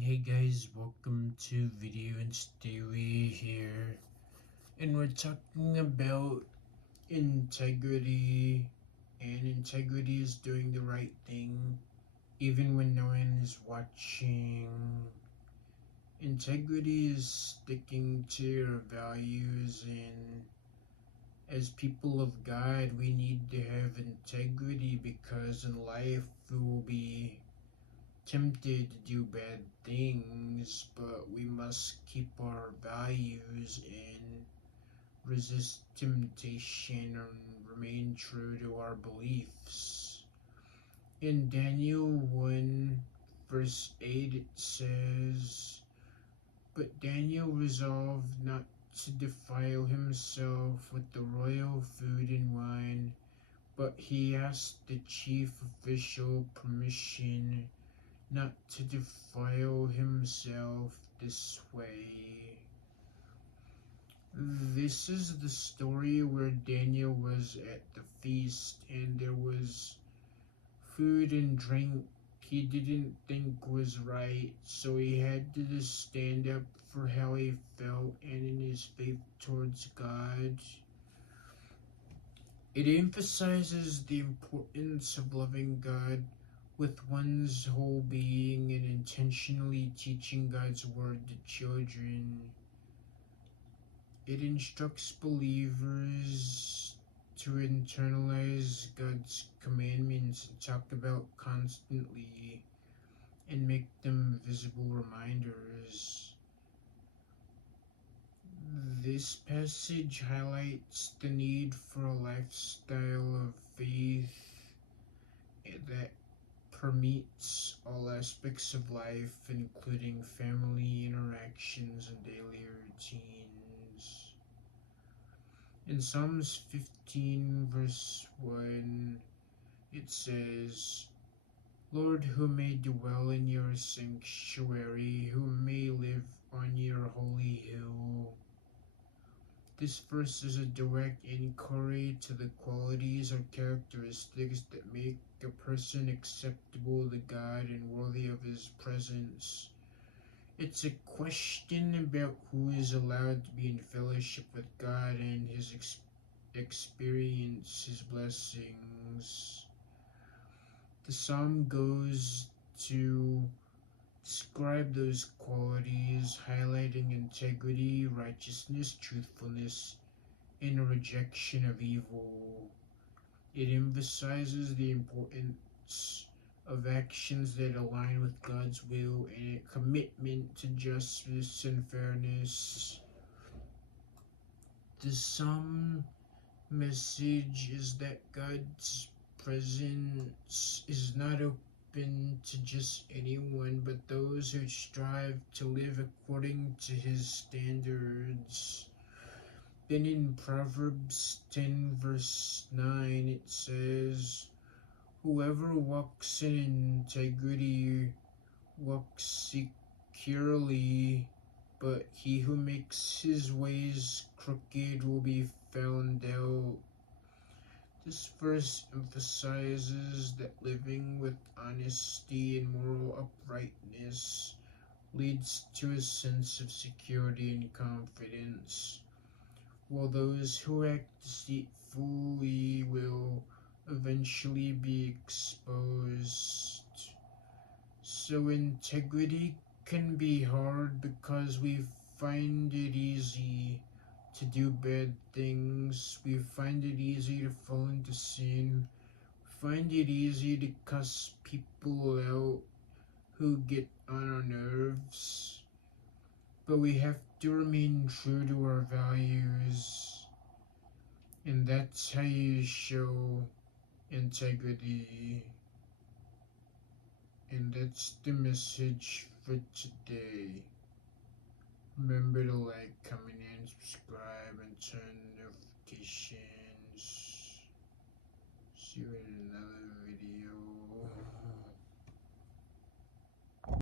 Hey guys, welcome to Video and Story here, and we're talking about integrity, and integrity is doing the right thing even when no one is watching. Integrity is sticking to your values, and as people of God, we need to have integrity because in life we will be tempted to do bad things, but we must keep our values and resist temptation and remain true to our beliefs. In Daniel 1, verse 8, it says, "But Daniel resolved not to defile himself with the royal food and wine, but he asked the chief official permission not to defile himself this way." This is the story where Daniel was at the feast and there was food and drink he didn't think was right, so he had to just stand up for how he felt and in his faith towards God. It emphasizes the importance of loving God with one's whole being and intentionally teaching God's word to children. It instructs believers to internalize God's commandments and talk about constantly and make them visible reminders. This passage highlights the need for a lifestyle of faith that permeates all aspects of life, including family interactions and daily routines. In Psalms 15, verse 1, it says, "Lord, who may dwell in your sanctuary, who may live on your holy hill?" This verse is a direct inquiry to the qualities or characteristics that make a person acceptable to God and worthy of His presence. It's a question about who is allowed to be in fellowship with God and experience His blessings. The psalm goes to describe those qualities, highlighting integrity, righteousness, truthfulness, and a rejection of evil. It emphasizes the importance of actions that align with God's will and a commitment to justice and fairness. The psalm message is that God's presence is not open to just anyone, but those who strive to live according to His standards. Then in Proverbs 10, verse 9, it says, "Whoever walks in integrity walks securely, but he who makes his ways crooked will be found out." This verse emphasizes that living with honesty and moral uprightness leads to a sense of security and confidence, while those who act deceitfully will eventually be exposed. So integrity can be hard because we find it easy to do bad things. We find it easy to fall into sin. We find it easy to cuss people out who get on our nerves. But we have to remain true to our values. And that's how you show integrity. And that's the message for today. Remember to like, comment, and subscribe, and turn notifications. See you in another video.